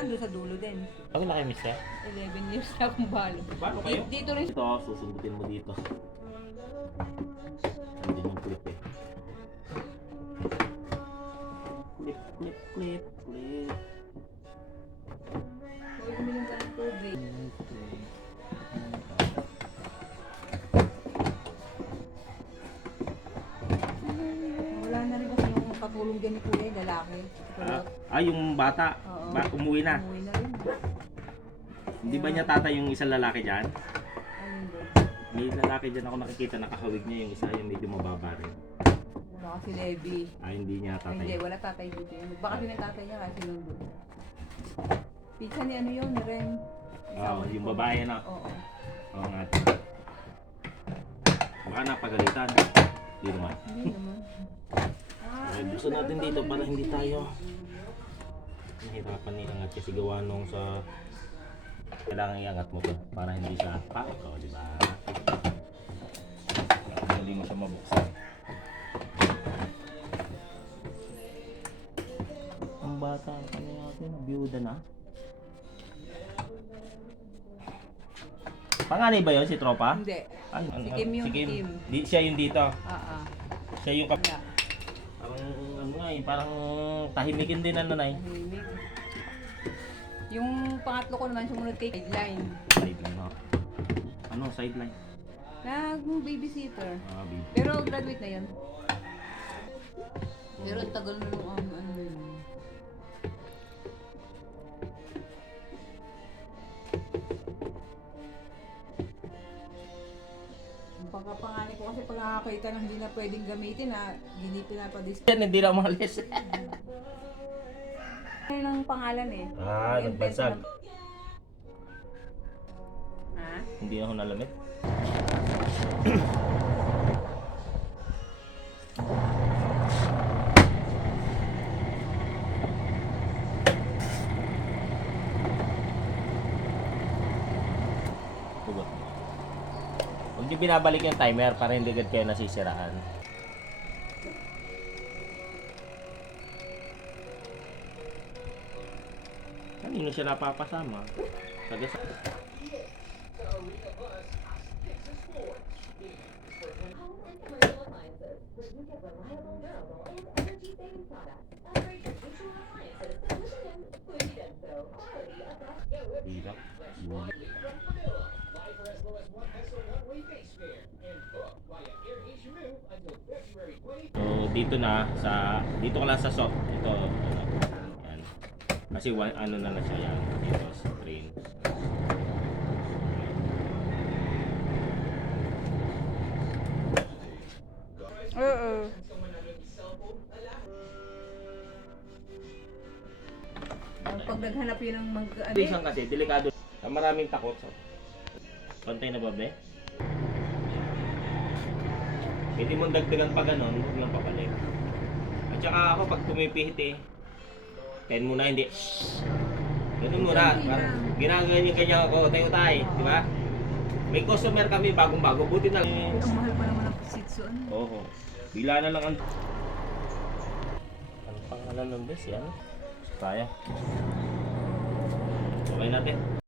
ando sa dulo din. Ako na kayo, mister? 11 years na akong balo. Paano kayo? Dito rin. Ito, susundutin mo dito. Andun yung clip eh. Clip, clip, clip, clip. Huwag uminom ka ng tubig. Wala na rin kasi yung katulong dyan ni Kuya, lalaki. Yung bata. Oo. Umuwi na. Umuwi na rin. Hindi ba niya tatay yung isang lalaki dyan? Ayun doon. May lalaki dyan ako nakikita, nakahawig niya yung isa, yung medyo mababa rin. Wala kasi Levi. Hindi niya Ay, tatay. hindi, wala tatay dito yun. Baka din ang tatay niya kasi sinundo. Pizza ni ano yun, ni Ren. Yung babae na. Oo. Oo nga. Baka napagalitan. Hindi naman. Hindi naman. Okay, buksan natin dito para hindi tayo nahirapan iangat kasi gawa nung sa kailangan iangat mo to para hindi siya papakaw, di ba? Hindi mo siya mabuksan. Ang bata, ano natin, biyuda na. Panganay ba yun si Tropa? Hindi. Ay, Si Kim yun, si Kim. Kim. Siya yung dito. Siya yung Wala. ano nga eh, parang tahimikin din ano nay. Tahimik. Yung pangatlo ko naman sumunod kay sideline. Sideline ho. Ano sideline? Nag-babysitter. Baby. Pero graduate na yun. Pero ang tagal na nung ano yun. Ang pagkapanganay ko kasi pag nakakita na hindi na pwedeng gamitin na hindi pinapadis. Yan, hindi na umalis. Ano ang pangalan eh? Nagbasag. Ha? Hindi ako nalamit. Tugot. Huwag niyo binabalik yung timer para hindi agad kayo nasisiraan. Kanino siya napapasama? Taga Dito. So dito na sa dito ka lang sa soft. Ito yan. Kasi ano na siya yan. Dito sa train. Oo. Pag naghanap yun ng Isang kasi delikado. Maraming takot. So. Pantay na ba be? Hindi mo dagdagan pa ganon, huwag lang papalik. At saka ako pag pumipihit eh, 10 muna hindi. Ganun muna. Ginagawa yung kanya ako, tayo tayo, di ba? May customer kami bagong-bago, buti na lang. Ang mahal pa naman ang Shih Oo. Bila na lang ang... Ano pangalan ng bes yan? Kaya. Okay natin.